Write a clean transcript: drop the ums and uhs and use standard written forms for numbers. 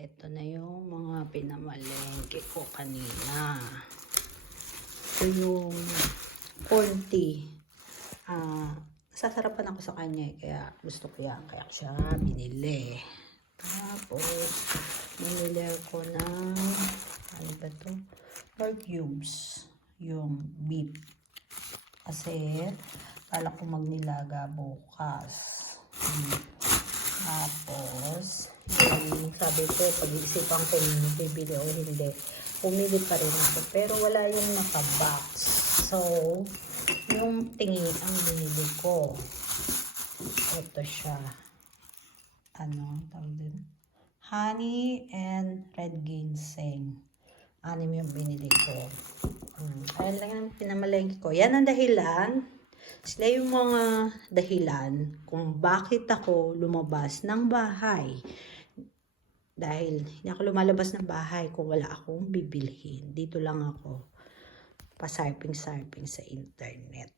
Ito na yung mga pinamalengke ko kanina. Ito yung konti. Sasarapan ako sa kanya kaya gusto ko yan. Kaya siya binili. Tapos, binili ako ng, ano ba ito? Pork cubes. Yung beef. Kasi, pala ko magnilaga bukas. Tapos, sabi ko, pag-iisipan ko bibili o hindi. Pumili pa rin ako. Pero wala yung naka-box. So, yung tingi ang binili ko. Ito siya. Ano, tawag din? Honey and red ginseng. Anim yung binili ko. Ayan lang yung pinamalengke ko. Yan ang dahilan. Sila yung mga dahilan kung bakit ako lumabas ng bahay. Dahil hindi ako lumalabas ng bahay kung wala akong bibilhin. Dito lang ako pasarping-sarping sa internet.